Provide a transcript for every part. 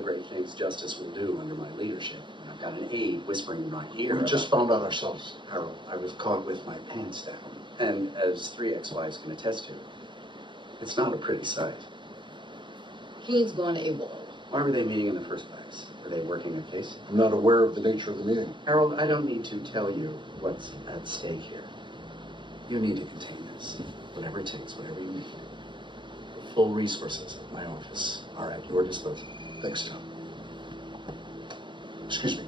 the great things justice will do under my leadership. And I've got an aide whispering in my ear. We just found out ourselves. Harold, I was caught with my pants down. And as 3 ex-wives can attest to, it's not a pretty sight. He's going to AWOL. Why were they meeting in the first place? Were they working their case? I'm not aware of the nature of the meeting. Harold, I don't need to tell you what's at stake here. You need to contain this. Whatever it takes, whatever you need. The full resources of my office are at your disposal. Thanks, Tom. Excuse me.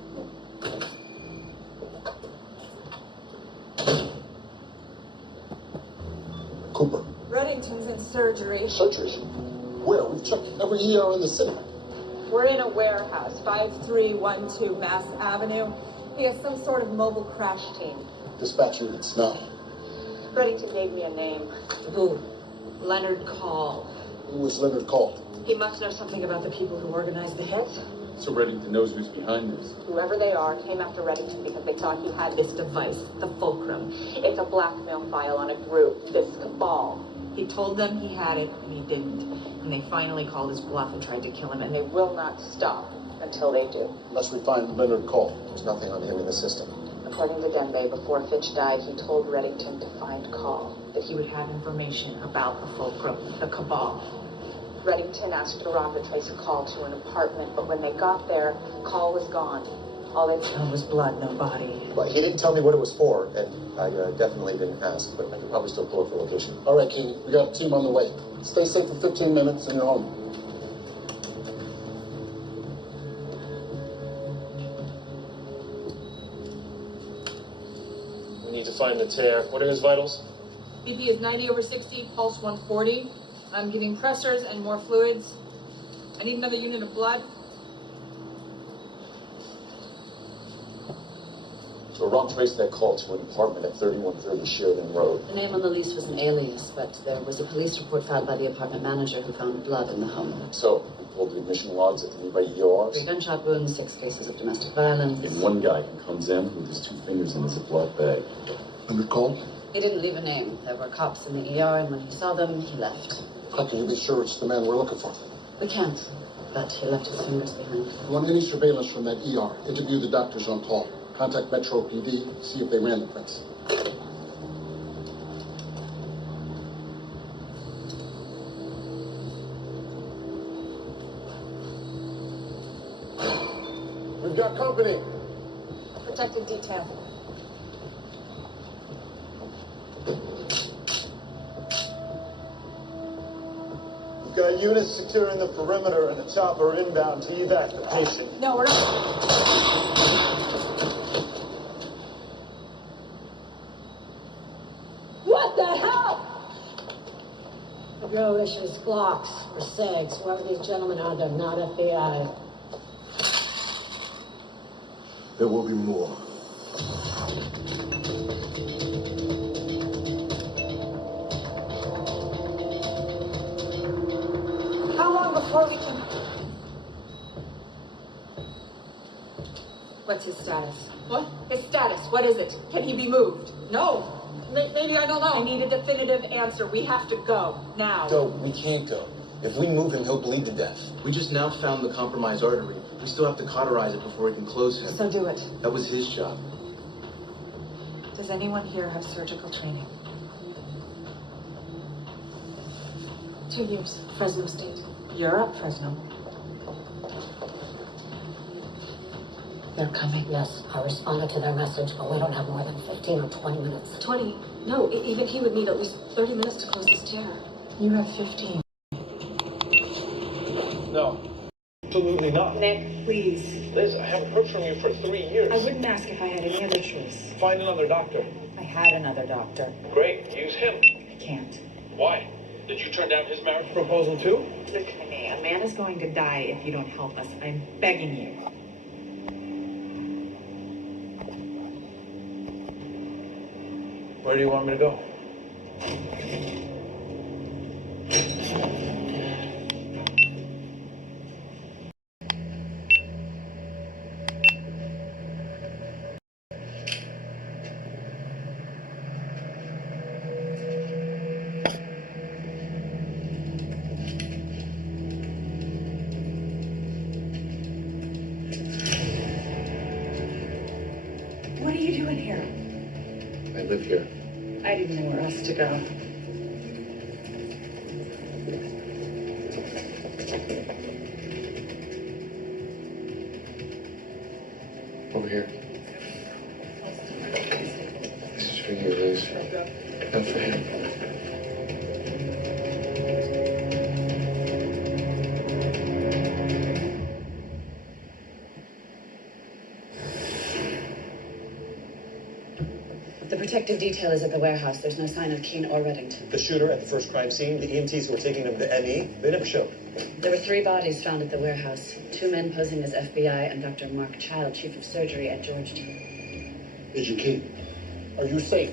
Cooper. Reddington's in surgery. Surgery? Where? We've checked every ER in the city. We're in a warehouse, 5312 Mass Avenue. He has some sort of mobile crash team. Dispatch units now. Reddington gave me a name. Who? Leonard Call. Who was Leonard called? He must know something about the people who organized the hits. So Reddington knows who's behind this. Whoever they are came after Reddington because they thought he had this device, the Fulcrum. It's a blackmail file on a group, this cabal. He told them he had it, and he didn't. And they finally called his bluff and tried to kill him, and they will not stop until they do. Unless we find Leonard called. There's nothing on him in the system. According to Dembe, before Fitch died, he told Reddington to find Call, that he would have information about the Fulcrum, the cabal. Reddington asked Rob to trace a call to an apartment, but when they got there, Call was gone. All they found was blood, no body. Well, he didn't tell me what it was for, and I definitely didn't ask, but I could probably still pull up the location. All right, King. We got a team on the way. Stay safe for 15 minutes and you're home. We need to find the tear. What are his vitals? BP is 90/60, pulse 140. I'm giving pressors and more fluids. I need another unit of blood. So Rob traced that call to an apartment at 3130 Sheridan Road. The name on the lease was an alias, but there was a police report filed by the apartment manager who found blood in the home. So, we pulled the admission logs at the nearby EORs. 3 gunshot wounds, 6 cases of domestic violence. And one guy who comes in with his 2 fingers in his Ziploc bag. Leonard called? He didn't leave a name. There were cops in the ER, and when he saw them, he left. How can you be sure it's the man we're looking for? We can't, but he left his fingers behind. I want any surveillance from that ER. Interview the doctors on call. Contact Metro PD, see if they ran the prints. We've got company. Protected detail. We've got units securing the perimeter and a chopper inbound to evac the patient. No, we're not. What the hell? The Bureau issues Glocks or SIGs. Whoever these gentlemen are, they're not FBI. There will be more. How long before we can... What's his status? What? His status, what is it? Can he be moved? No. Maybe, I don't know. I need a definitive answer. We have to go, now. No, we can't go. If we move him, he'll bleed to death. We just now found the compromised artery. We still have to cauterize it before we can close him. So do it. That was his job. Does anyone here have surgical training? 2 years, Fresno State. You're up, Fresno. They're coming. Yes, I responded to their message, but we don't have more than 15 or 20 minutes. 20? No, even he would need at least 30 minutes to close this tear. You have 15. No. Absolutely not. Nick, please. Liz, I haven't heard from you for 3 years. I wouldn't ask if I had any other choice. Find another doctor. I had another doctor. Great, use him. I can't. Why? Did you turn down his marriage proposal too? Listen to me. A man is going to die if you don't help us. I'm begging you. Where do you want me to go? here. I live here. I didn't know where else to go. Over here. This is for you, Liz. Not for him. The protective detail is at the warehouse. There's no sign of Keene or Reddington. The shooter at the first crime scene, the EMTs who were taking them to the ME, they never showed. There were 3 bodies found at the warehouse. 2 men posing as FBI and Dr. Mark Child, chief of surgery at Georgetown. Agent Keene, are you safe?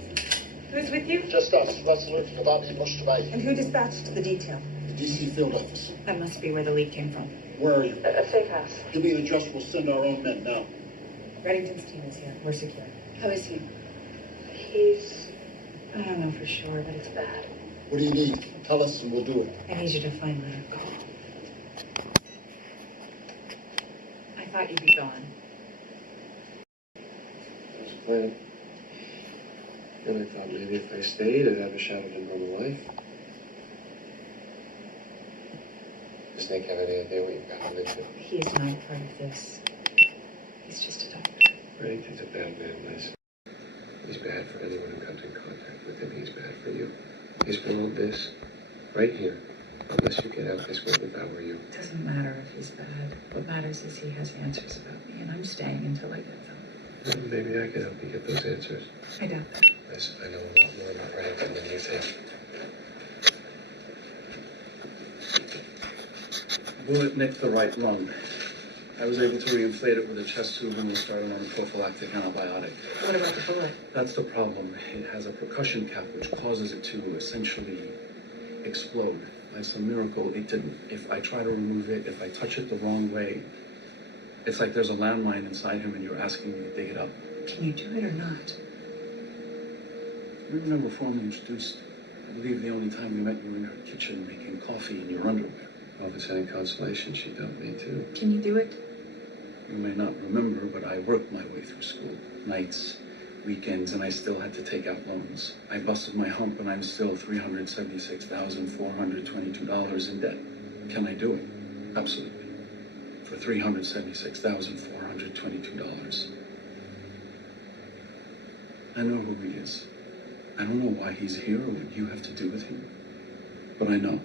Who's with you? Just us, Russell from the Bobby Bush Dubai. And who dispatched the detail? The DC field office. That must be where the lead came from. Where are you? A safe house. Give me an address, we'll send our own men now. Reddington's team is here. We're secure. How is he? I don't know for sure, but it's bad. What do you need? Tell us and we'll do it. I need you to find Leonard Cole. I thought you'd be gone. I was planning. And I thought maybe if I stayed, I'd have a shot at a normal life. Does Nick have any idea what you've got on Richard? He's not part of this. He's just a doctor. Reddington's a bad man, Liz. He's bad for anyone who comes in contact with him. He's bad for you. He's for all this. Right here. Unless you get out, this will devour you. It doesn't matter if he's bad. What matters is he has answers about me, and I'm staying until I get them. Well, maybe I can help you get those answers. I doubt that. Liz, I know a lot more about Reddington than you think. Bullet nicked the right lung. I was able to reinflate it with a chest tube and we started on a prophylactic antibiotic. What about the bullet? That's the problem. It has a percussion cap which causes it to essentially explode. By some miracle, it didn't. If I try to remove it, if I touch it the wrong way, it's like there's a landmine inside him and you're asking me to dig it up. Can you do it or not? I remember before we introduced, I believe the only time we met you were in her kitchen making coffee in your underwear. Well, if it's any consolation, she dumped me too. Can you do it? You may not remember, but I worked my way through school. Nights, weekends, and I still had to take out loans. I busted my hump and I'm still $376,422 in debt. Can I do it? Absolutely. For $376,422. I know who he is. I don't know why he's here or what you have to do with him, but I know.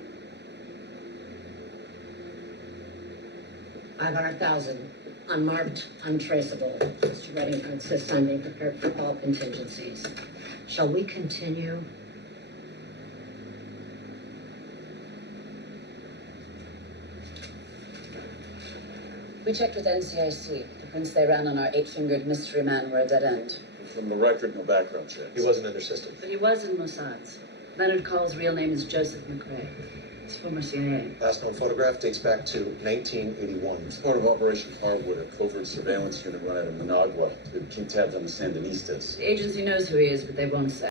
500,000. Unmarked, untraceable. Mr. Reddington insists on being prepared for all contingencies. Shall we continue? We checked with NCIC. The prints they ran on our 8-fingered mystery man were a dead end. From the record, no background checks. He wasn't in their system. But he was in Mossad's. Leonard Cole's real name is Joseph McRae. He's former CIA. Last known photograph dates back to 1981. It's part of Operation Hardwood, a covert surveillance unit run out of Managua to keep tabs on the Sandinistas. The agency knows who he is, but they won't say.